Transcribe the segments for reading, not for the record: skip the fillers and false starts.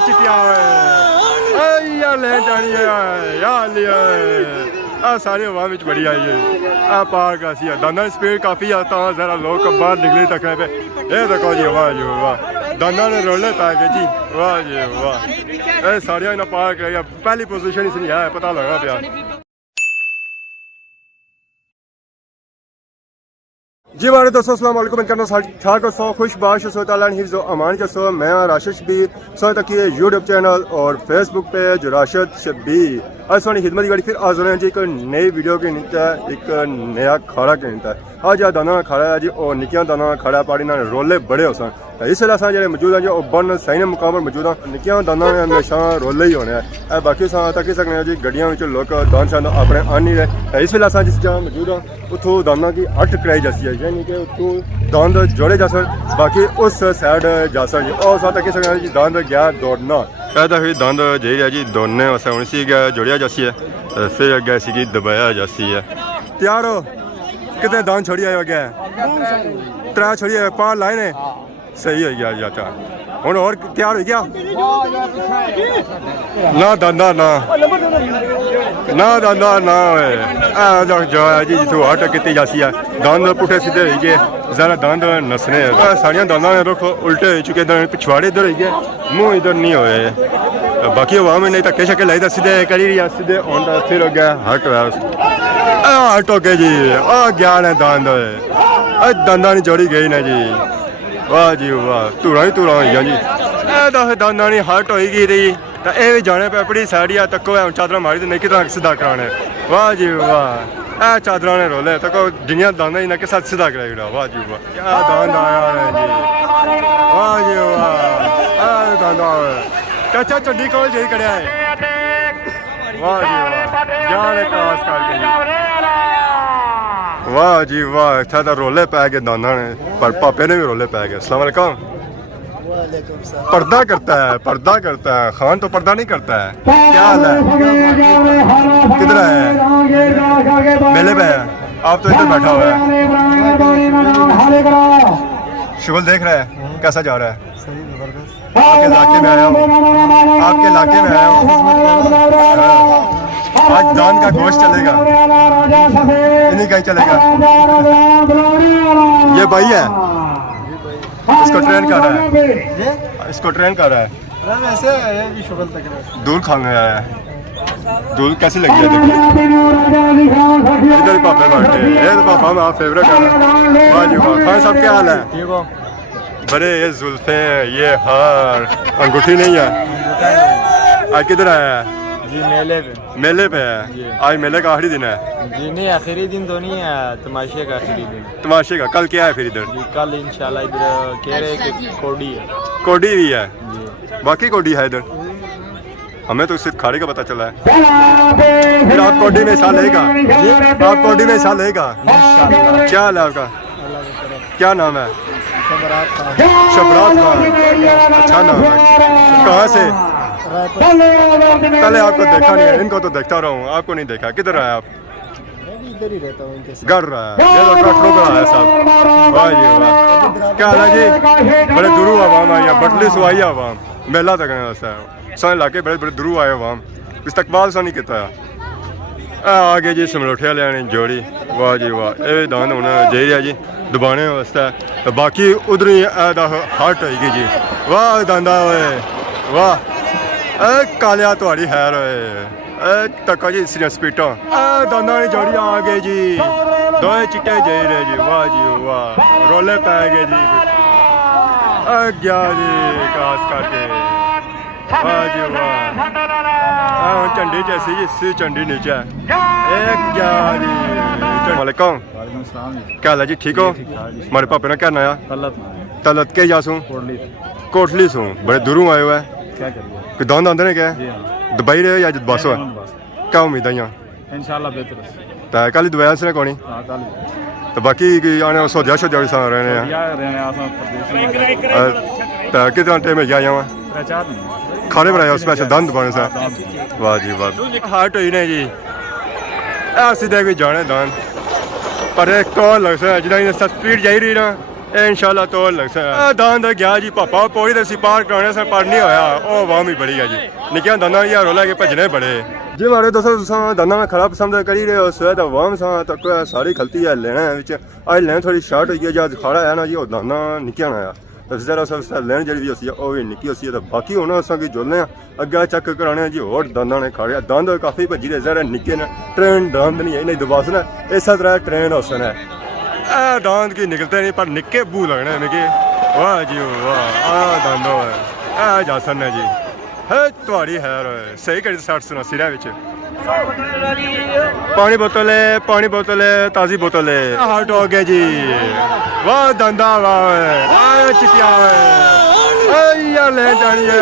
चिटिया यार ले जानी है यार लिया सारे हवा में बड़ी आई है पार्क ऐसी है दाना स्पीड काफ़ी आता है ज़रा लोग बाहर निकले तक पे ये देखो जी वाह जी वाह दाना ने रोले पाए जी वाह जी वाह सारे ना पार्क है पहली पोजीशन इसलिए है पता लगा प्या जी हमारे दोस्तों अस्सलाम वालेकुम करना ठाक सो खुशबाश सो ताला हिफ्ज़ व अमान के सो मैं राशिद शबीर सो तक ये यूट्यूब चैनल और फेसबुक पेज राशिद शबीर आज सोनी खिदमत की गाड़ी फिर आज रहे हैं जी एक नई वीडियो के नीचे एक नया खाड़ा के नीचे आज यहाँ दाना खाड़ा है जी और निकिया दाना खाड़ा पाड़ी ना रोले बड़े हो सन इस वेले असां जेह्ड़े मौजूद हैं जो बन साइन मुकाम पर मौजूद हैं निकिया दाना में हमेशा रोले ही होने हैं बाकी असां तक सकने जी गड्डियां विच लोग दान शान अपने आन नहीं रहे इस वेले असां जिस जगह मौजूद हैं उतों दाना की हट कराई जाती है यानी कि उतों दांद जोड़े जा सन बाकी उस साइड जा सन जी और असां तक सकने जी दांद गया दौड़ना पैदा हुई दांद जी है जी दौड़ने वास्ते हूँ सी गया जोड़िया जाती है फिर अगे सी दबाया जाती है तैयार हो कितने दान छोड़ी आए गया त्रै छोड़ी आए पार लाए ने सही हो गया जाता हूँ और तैयार हो गया ना दादा ना ना दादा ना जो है जी जितों हट की जाती है दांद पुठे सीधे हो गए ज़रा दांद नसने सारिया दांदा रुख उल्टे हो चुके इधर पिछवाड़े इधर हो गए मुँह इधर नहीं होए बाकी हवा में नहीं धक्के शक्के लाई तो सीधे करी सीधे फिर हो गया हट हट हो गए जी गया ने दांद दांदा नहीं जोड़ी गई ना जी वाह जी वाह धूरा ही धूरा हुई जी दाना नहीं हट होगी रही तो यह भी जाने पे अपनी साइड या तको चादर मारी तो नहीं कि सीधा कराने वाह जी वाह चादर ने रोले तको जिनिया दाना ही ना के साथ सीधा कराई वाह जी वाह क्या दान आया है जी वाह जी वाह दाना चाचा चड्डी कौन जी कड़िया है वाह जी वाह जाने काश करके वाह जी वाह अच्छा तो रोले पै गए दाना ने पर पापे ने भी रोले पै गए अस्सलाम वालेकुम पर्दा करता है खान तो पर्दा नहीं करता है क्या हाल है किधर है मेले पे है आप तो इधर बैठा हुआ है शुगल देख रहे हैं कैसा जा रहा है आपके इलाके में आया हूँ आज दान का गोश्त चलेगा इन्हीं का ही चलेगा ये भाई है इसको ट्रेन कर रहा है वैसे दूर खाने आया है दूर कैसी लगी है इधर पापा बैठे ये तो पापा मेरा फेवरेट है वाह जी वाह खान साहब क्या हाल है बड़े ये जुल्फे ये हार अंगूठी नहीं है आज किधर आया है जी मेले पे है आज मेले का आखिरी दिन है जी नहीं आखिरी दिन तो नहीं है तमाशे का आखिरी दिन तमाशे का कल क्या है फिर इधर जी कल इंशाल्लाह इधर कह रहे कि कोडी भी है बाकी कोडी है इधर हमें तो सिर्फ खाड़ी का पता चला है फिर आप कोडी में हिस्सा लेगा क्या हाल है आपका क्या नाम है शबरात खान अच्छा नाम है कहाँ से पहले आपको देखा नहीं है इनको तो देखता रहा हूँ आपको नहीं देखा किधर आया आप इधर ही रहता हूँ घर रहा है ये तो ट्रैक्टरों पर आया साहब वाह जी वाह क्या हाल है जी बड़े दूरू आवाम है यहाँ बटली सुहाई आवाम मेला तक सन इलाके बड़े दूरू आए आवाम इस्तकबाल सा नहीं किता आगे जी समलोठे वाले जोड़ी वाह जी वाह ये दान होना चाहिए जी दबाने वास्ते तो बाकी उधर ही हट होगी जी वाह दांदा होए वाह कालिया थोड़ी हैर होए तका जी स्पीटा दाना ने जोड़ी आ गए जी दो चिट्टे जाई रहे जी वाह रोले पै गए जी गया जी कास करके वाह जी वाह झंडी जैसी जी झंडी नीचे क्या जी वालेकुम क्या हाल है जी ठीक हो हमारे पापे ने क्या नया तलत के जासूं कोटली सूं बड़े दूरों आए हुए कोई दान आंदे ने क्या दुबई रहे या बस हो क्या उम्मीद है यहाँ इंशाल्लाह बेहतर तो कल दवाया से कौन तो बाकी आने सोचा रहने तो कितना टाइम गया यहाँ खाने बनाया स्पेशल दान दुकान से वाह जी वाह हार्ट हुई नहीं जी सीधे कोई जाने दान पर एक कॉल लग सकता जिदा स्पीड जाई रही ना इंशाल्लाह तो लग सकता दान दा गया जी पापा पौड़ी ते पार कराने से पर नहीं होया ओ वाम ही बड़ी है जी निक्कियां दाना यार रोला के भजने बड़े जी मारे दोस्तों तुसां दाना में खरा पसंद करी रहे हो सवेदा वाम सा तक सारी खलती है लेना विच आज लेन थोड़ी शार्ट होई है जी खाड़ा है ना जी ओ दाना निक्कियां आया तो जरा सा लेन जी होसी ओ भी निक्की होसी तो बाकी हुन असां की जोलने अग्गा चेक कराने जी होर दाना ने खाड़िया दांद काफी भजी रहे जरा निक्के ने ट्रेन दांद नहीं है नहीं दबास ना इस तरह ट्रेन होसन है दांत की निकलते नहीं पर निक्के बू लगने मिगी वाह जी वाह दांदो है जासन है जी है तुम्हारी हैर सही करी 60 सिरा विच पानी बोतल है ताज़ी बोतल है हॉट हो गया जी वाह दांदा वाह चिटिया यार ले जानी है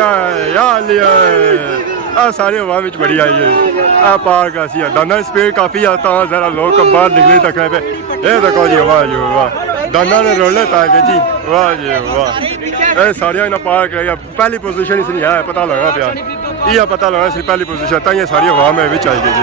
यार लिया आ सारी हवा विच बड़ी आई है आ पार का सी दांदा स्पीड काफ़ी आता है जरा लोग बाहर निकले तकने पे ये देखो जी वाह दाना ने रोले पाए के जी वाह जी वाह ये सारिया इन्हें पार कर पहली पोजीशन इसलिए है पता लगा पाया ये पता लगा सी पहली पोजीशन तां ये सारी हवा में विच आई गई जी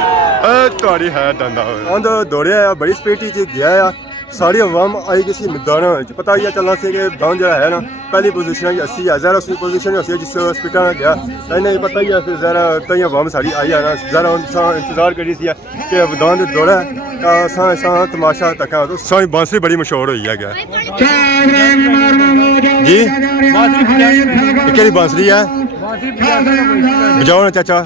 तुम्हारी है दांदा अंदर दौड़े बड़ी स्पीड च गया सारी अवाम आई किसी मैदान पता ही चलना सी कि दान जो है ना पहली पोजीशन 80 है जरा उसकी पोजीशन होती है जिस हॉस्पिटल में गया इन्हें पता ही है फिर जरा तई अवाम सारी आई है ना जरा इंतजार करी सी कि दान दौड़ा तमाशा तक तो सारी बांसुरी बड़ी मशहूर हुई है जी केड़ी बांसुरी है बजाओ ना चाचा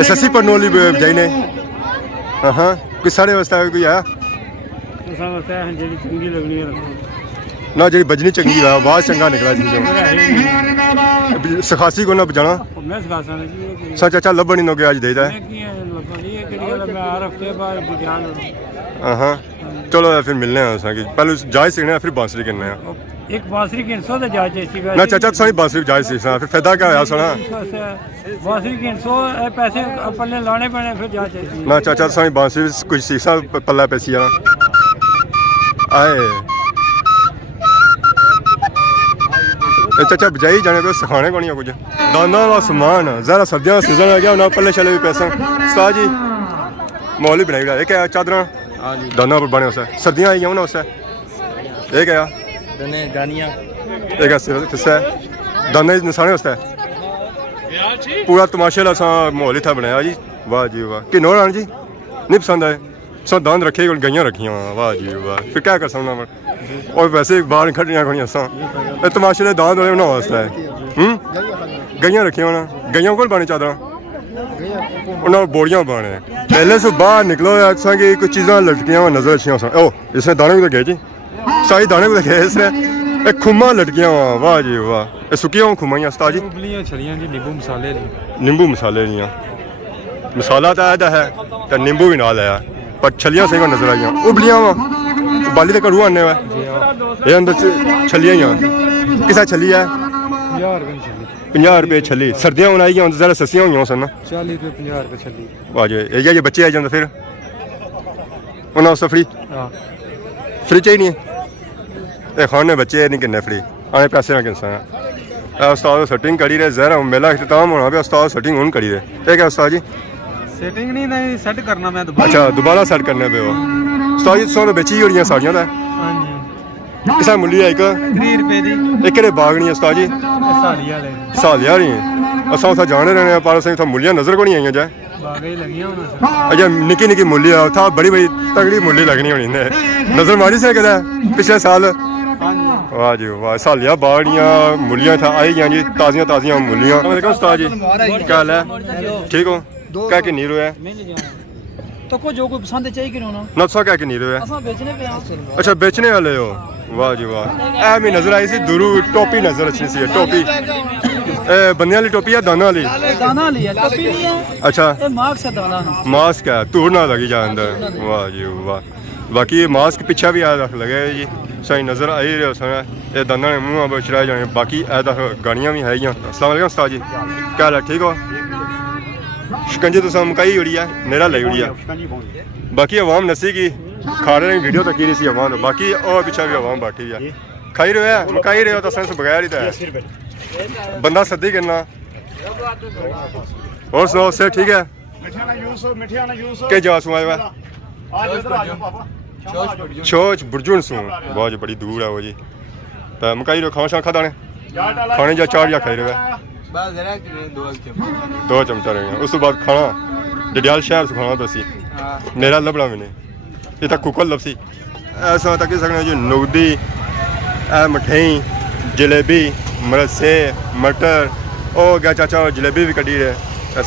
एसएससी पढ़ने वाली बजाई ने हाँ कोई साढ़े वास्ते कोई आया ना जी बजनी चंगी है आवाज चंगा निकला जी सखासी को ना बजाना सच अच्छा लभन नो गया अज देदा हाँ चलो फिर मिलने हैं पहले जायज सीखने फिर बांसुरी करने हैं एक बांसुरी की 100 तो जायज थी ना चाचा सारी बांसुरी जायज सीखना फिर फायदा क्या होया सुना बांसुरी की 100 पैसे पल्ले लाने पड़े फिर जायज ना चाचा सारी बांसुरी कुछ सीखना पल्ला पैसी आए चाचा बजाई जाने तो सिखाने को नहीं है कुछ दाना का समान जरा सर्दियों का सीजन आ गया उन्हें पल्ले शले भी पैसा उस्ताद जी माहौल ही बनाई रहा है क्या चादर दाना पर बने उसे सर्दियाँ आई ना उसे ये क्या एक किस्सा है दाना निशाने उसे पूरा तमाशे ला माहौल ही था बनाया जी वाह कि नो रान जी नहीं पसंद आए सब दान रखे गइयां रखियां वाह जी वाह फिर क्या कर सकना और वैसे बाहर खड़ियां खड़ियां असा तमाशे के दान होने वास्ते गइयां रखियां ना गइयां को बने चादर उन्होंने बोरियां बने पहले से बाहर निकलो असा कि कुछ चीज़ां लटकियां हुआ नजर अच्छी ओ इसने दाने भी तो गए जी सारी दाने भी तो गए इसने खुम्मा लटकियां हुआ वाह जी वाह ये सुकियां हुआ खुम्मा उस्ताद जी नींबू मसाले मसाला तो ऐसा है तो नींबू भी नाल है पर छलियां सही नजर आई उबलियां वा बाली तो घड़ू आने ये अंदर छलियां ही किसा छली है 50 रुपये छली सर्दियां हूँ आई जरा सस्तियां हुई सन 40 रुपये 50 रुपये छली वाह जी ये बच्चे आई जाते फिर उन्हें उस फ्री चाहिए ये खाने बच्चे नहीं किन्ने फ्री आने पैसे ना किन्ना उस्ताद सेटिंग करी रहे जहरा मेला अख्ताम होना पे उस्ताद सेटिंग हूँ करी रहे क्या उस्ताद जी सेटिंग नहीं सेट करना मैं अच्छा दोबारा सेट करने पे उस्ताद जी तुम बेची होनी साड़ियां तो किसा मुल्ली है एक 3 रुपये दी एक बागनी उस्ताद जी सालिया नहीं असा उतना जाने रहने पर असें मुलियां नजर को नहीं आई जाए अच्छा निकी निकी मुली था बड़ी बड़ी तगड़ी मुली लगनी होनी नजर मारी से कदा पिछले साल वाह जी वाह सालिया बागड़ियाँ मुलियां था आई जी ताज़ियाँ मुलियां उस्ताद जी क्या हाल है ठीक हो क्या कि नीरो है तो को जो कोई पसंद चाहिए कि ना सौ क्या कि नीरो है अच्छा बेचने वाले हो वाह जी वाह ए मैं नजर आई सी दूरू टोपी नजर अच्छी सी टोपी बंदे वाली टोपी है दाना वाली है टोपी नहीं है अच्छा मास्क है दाना मास्क है धूड़ ना लगी जा अंदर वाह जी वाह बाकी मास्क पीछे भी आया लगे जी सही नजर आई रहे उसने ये दाना ने मुँह बचराए जाने बाकी ऐसा गाड़ियाँ भी है अस्सलाम वालेकुम उस्ताद जी क्या हाल है ठीक हो शिकंजी तो मकाई उड़ी है मेरा लाई उड़ी है बाकी अवाम नसी की खा रहे हैं वीडियो तक ही नहीं सी आवाम बाकी और पीछे भी आवाम बैठी है खाई रहे हैं मकाई रहे हो तो सेंस बगैर ही तो है बंदा सदी करना और सुनाओ से ठीक है के जा सु आए छोच बुरजुन सु बहुत बड़ी दूर है वो जी तो मकाई रो खाना खादा ने खाने जा चार या खाई रहे दो चमचा रहे उस तो बाद खाना डडियाल शहर से खाना तो सी मेरा लभना भी नहीं ये तक कुकर लपसी ऐसा तक सकना जी नगदी मठेई जलेबी मरसे मटर ओ गया चाचा जलेबी भी कटी है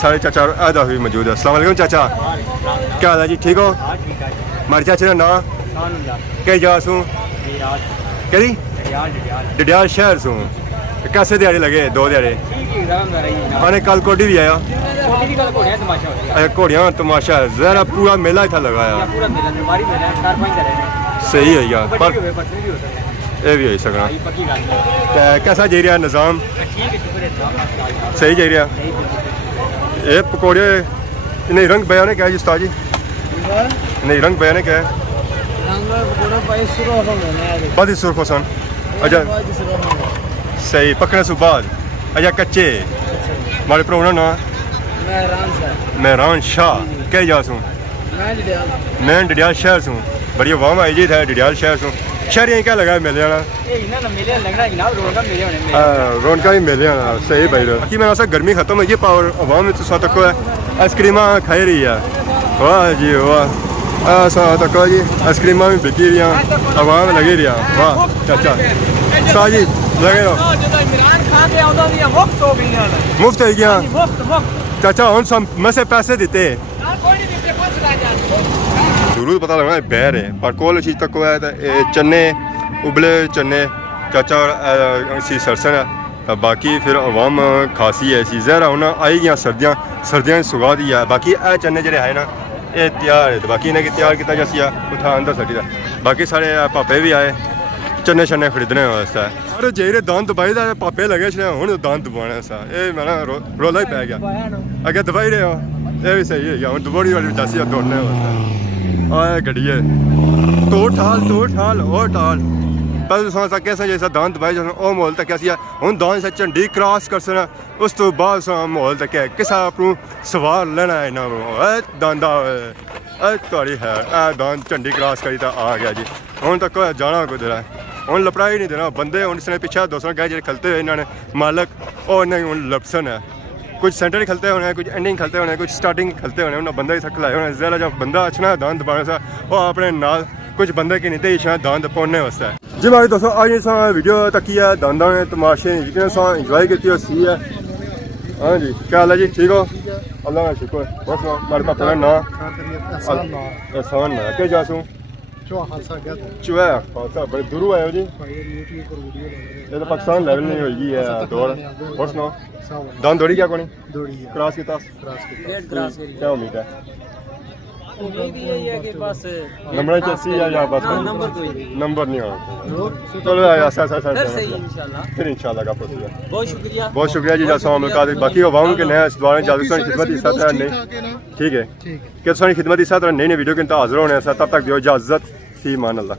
सारे चाचा आदा भी मौजूद है। अस्सलाम वालेकुम चाचा क्या हाल है जी ठीक हो हमारे चाचे का नाम कई जा सू कही डडियाल शहर सू कैसे दिहाड़ी लगे दो दिहाड़े मैंने कल कोडी भी आया घोड़िया तमाशा जरा पूरा मेला इतना लगाया सही है यार पर ये भी हो सकना कैसा जा रहा निज़ाम सही जा रहा ये पकौड़े नहीं रंग बयाने क्या है जी उस्ताद जी नहीं रंग बयाने क्या है बदी सुर्ख सन अच्छा सही पकड़ने से बाद अच्छा कच्चे हमारे प्रोग्राम ना मेहरान शाह कह जा सूँ मैं डडियाल शहर सूँ बड़ी वाम आई जी था डडियाल शहर सूँ शहरी क्या लगा मेले रौनक ही मेले सही भाई बाकी मैंने ऐसा गर्मी खत्म है ये पावर अवाम में तो तक है आइसक्रीमा खाई रही है वाह जी वाह ऐसा तक जी आइसक्रीमा भी बिकी रही अवाम लगी रही वाह चाचा शाह जी लगे रहो मुफ्त हो गया चाचा हम सब में से पैसे देते जरूर पता लगना बैर है पर कोल चीज तक है चने उबले चने चाचा सी सरसन है बाकी फिर अवाम खासी है सी जहरा हूँ आई गई सर्दियाँ सुगा दी है बाकी ए चने जेह्ड़े है ना ये त्यार है बाकी इन्हें तैयार किया जैसी उत्थै अंदर सटी दा बाकी साढ़े पापे भी आए चने शने खरीदने वास्ते अरे जेरे दान दबाई दा पापे लगे छे हुण दान दबाने सा ए मैं रोला ही पै गया अगे दबाई रहे हो ये भी सही है हुण दबोड़ी वाली जासी दौड़ने वास्ते आए गड्डिए तोड़ ठाल और टाल पहले तो कैसा जैसा दान दबाई जाना ओ माहौल तक कैसी हुण दान से झंडी क्रॉस कर सना उस तो बाद माहौल तक है किसा अपनू सवार लेना है ना दांदा थोड़ी है दान झंडी क्रॉस करी तो आ गया जी हुण तक जाना कुछ हूँ लपड़ा ही नहीं देना बंदे हूँ इसने पिछा 200 गए जो खलते हुए इन्होंने मालक और इन्हें हूँ लपसन है कुछ सेंटर खलते होने कुछ एंडिंग खलते होने कुछ स्टार्टिंग खलते होने उन्हें बंदा ही खिलाए होने जरा जब बंदा अच्छा दान दबाने सा वो अपने नाल कुछ बंदे की नहीं शायद दान दपाने वास्ते जी हमारे दोस्तों आज वीडियो तक ही है दाना ने तमाशे जितने इंजॉय की सी है हाँ जी क्या हाल है जी ठीक हो अल्लाह का शुक्र बहुत हमारे पापा का नाम एहसान ना क्या जासूँ चुहा खालसा बड़े दूर आए हो जी ये तो पाकिस्तान लेवल नहीं होगी है दौड़ और सुनाओ दान दौड़ी क्या कोनी क्रॉस कितना क्या उम्मीद है नंबर चेसी या बस नंबर नहीं होना चलो ऐसा फिर इंशाल्लाह का बहुत शुक्रिया जी जैसा बाकी अवाम के नया इस द्वारा खिदमत नहीं ठीक है कि खिदमत इस तरह नई वीडियो के हाजिर होने तब तक दियो इजाज़त फी मान अल्लाह।